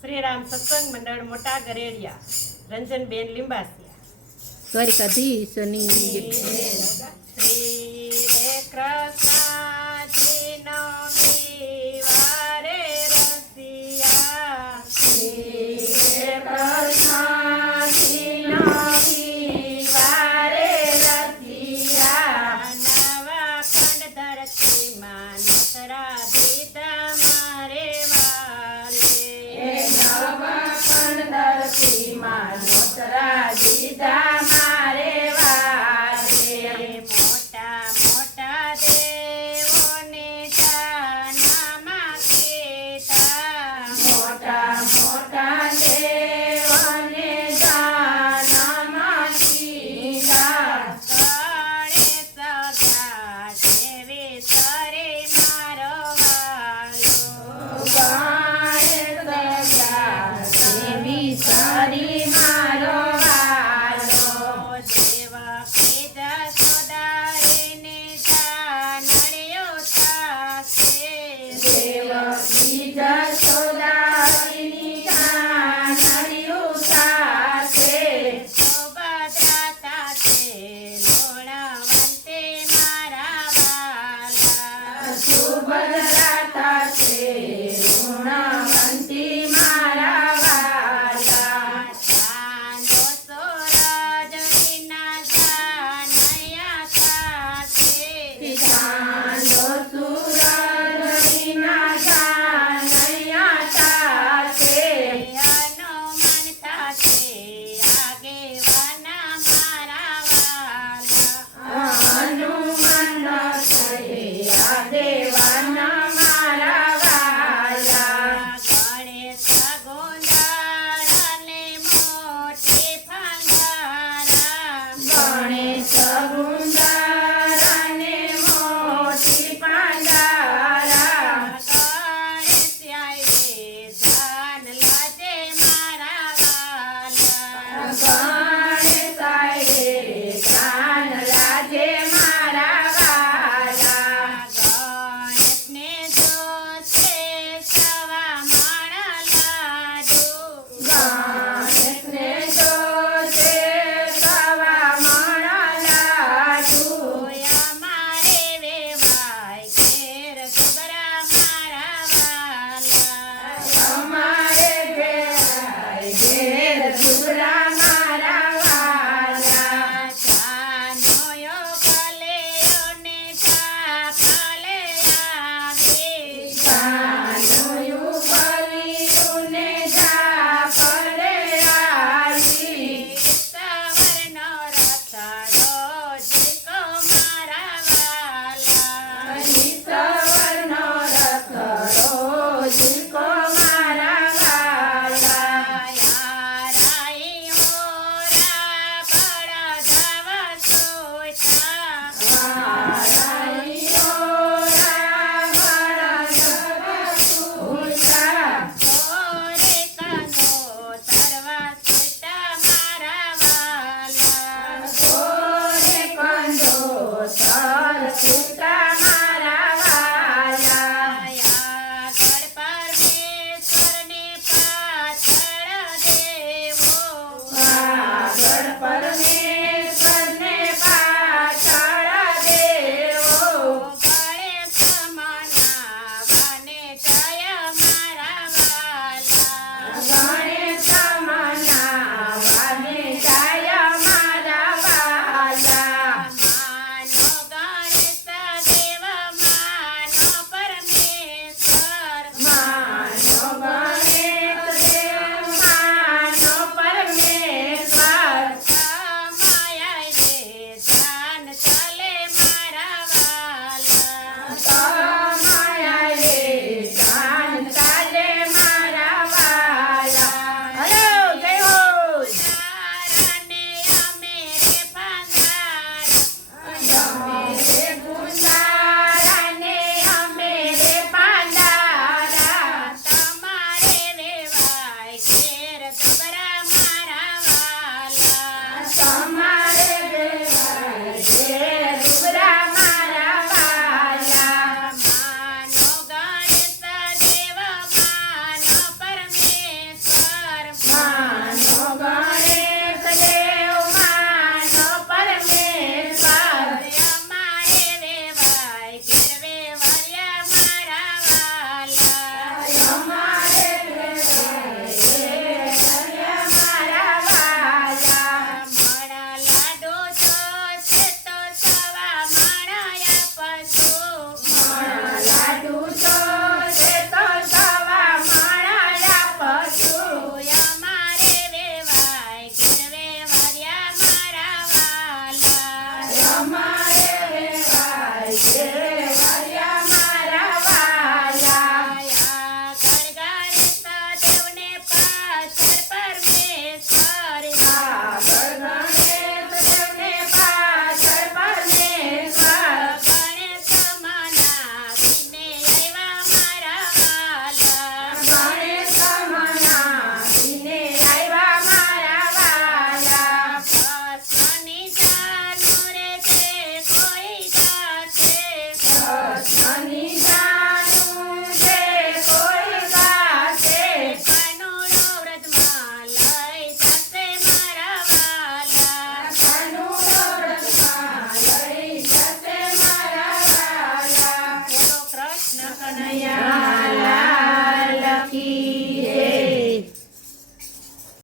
શ્રીરામ સત્સંગ મંડળ મોટા ગરેડિયા રંજનબેન લિંબાસિયા દ્વારિકાધીશની. શ્રી કૃષ્ણજીનો વિવારે શુભ દાતા છે